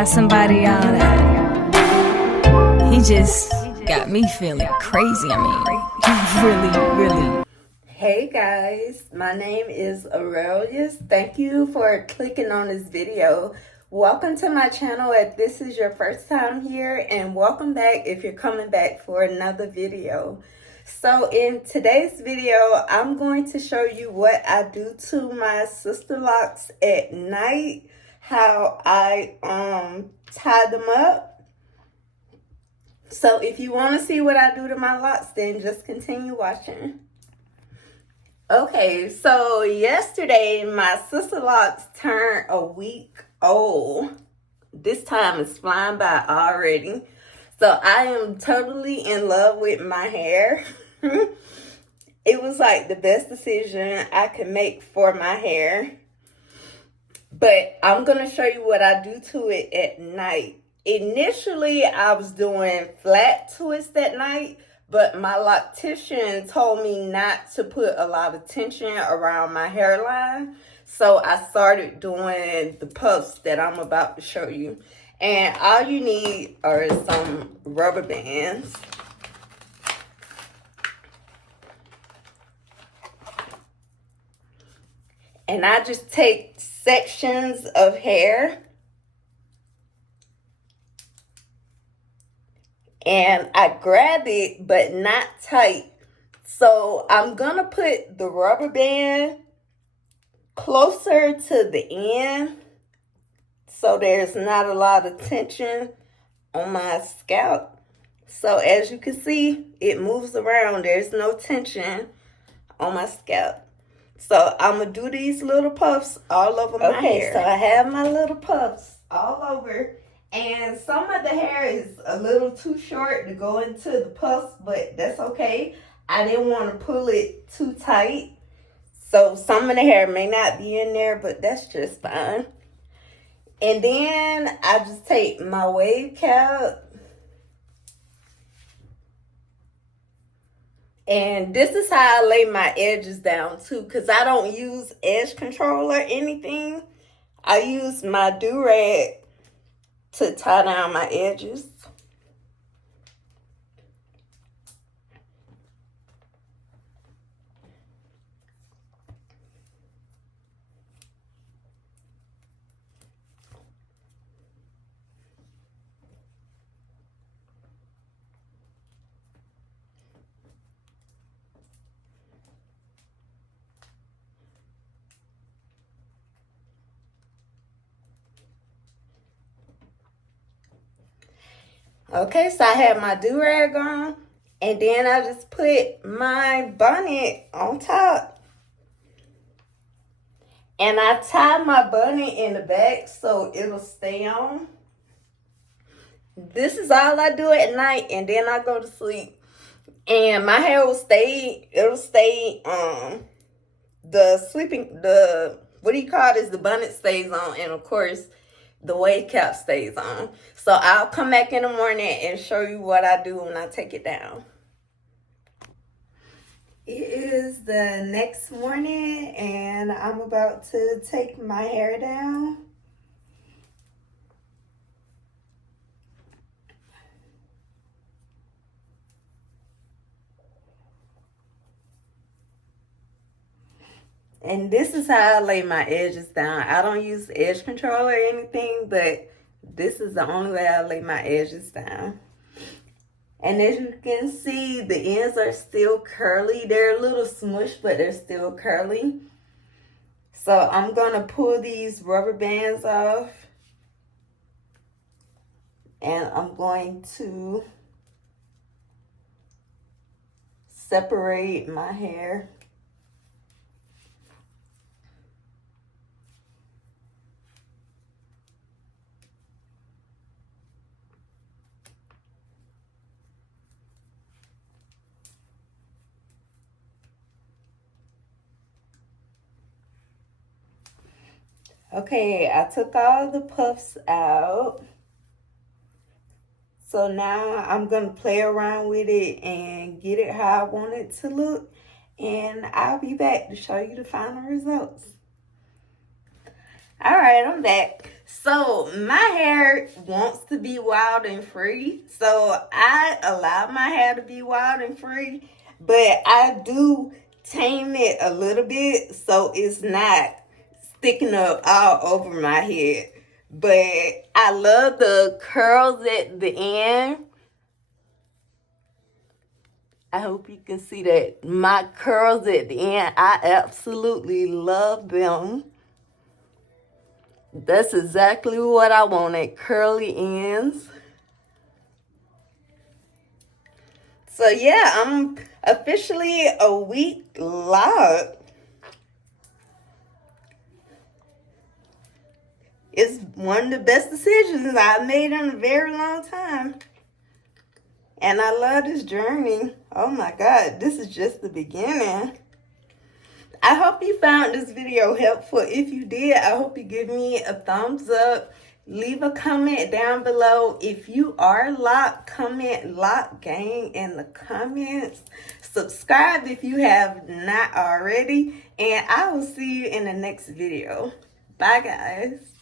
got somebody on that. He just got me feeling crazy. I mean, really. Hey guys, my name is Aurelius. Thank you for clicking on this video. Welcome to my channel if this is your first time here, and welcome back if you're coming back for another video. So in today's video, I'm going to show you what I do to my sister locks at night, how I tie them up. So if you want to see what I do to my locks, then just continue watching. Okay, so yesterday my sister locks turned a week old. This time is flying by already. So I am totally in love with my hair. It was like the best decision I could make for my hair. But I'm going to show you what I do to it at night. Initially, I was doing flat twists at night, but my loctician told me not to put a lot of tension around my hairline. So I started doing the puffs that I'm about to show you. And all you need are some rubber bands. And I just take sections of hair and I grab it, but not tight. So I'm gonna put the rubber band closer to the end so there's not a lot of tension on my scalp. So as you can see, it moves around. There's no tension on my scalp. So I'm going to do these little puffs all over my hair. So I have my little puffs all over. And some of the hair is a little too short to go into the puffs, but that's okay. I didn't want to pull it too tight. So some of the hair may not be in there, but that's just fine. And then I just take my wave cap. And this is how I lay my edges down too, because I don't use edge control or anything. I use my do-rag to tie down my edges. Okay, so I have my do-rag on, and then I just put my bonnet on top. And I tie my bonnet in the back so it'll stay on. This is all I do at night, and then I go to sleep. And my hair will stay, the bonnet stays on, and of course, the wave cap stays on. So I'll come back in the morning and show you what I do when I take it down. It is the next morning and I'm about to take my hair down. And this is how I lay my edges down. I don't use edge control or anything, but this is the only way I lay my edges down. And as you can see, the ends are still curly. They're a little smushed, but they're still curly. So I'm going to pull these rubber bands off. And I'm going to separate my hair. Okay, I took all the puffs out. So now I'm going to play around with it and get it how I want it to look. And I'll be back to show you the final results. All right, I'm back. So my hair wants to be wild and free. So I allow my hair to be wild and free, but I do tame it a little bit so it's not sticking up all over my head. But I love the curls at the end. I hope you can see that. My curls at the end, I absolutely love them. That's exactly what I wanted, curly ends. So yeah, I'm officially a week locked. It's one of the best decisions I've made in a very long time. And I love this journey. Oh my God, this is just the beginning. I hope you found this video helpful. If you did, I hope you give me a thumbs up. Leave a comment down below. If you are locked, comment lock gang in the comments. Subscribe if you have not already. And I will see you in the next video. Bye, guys.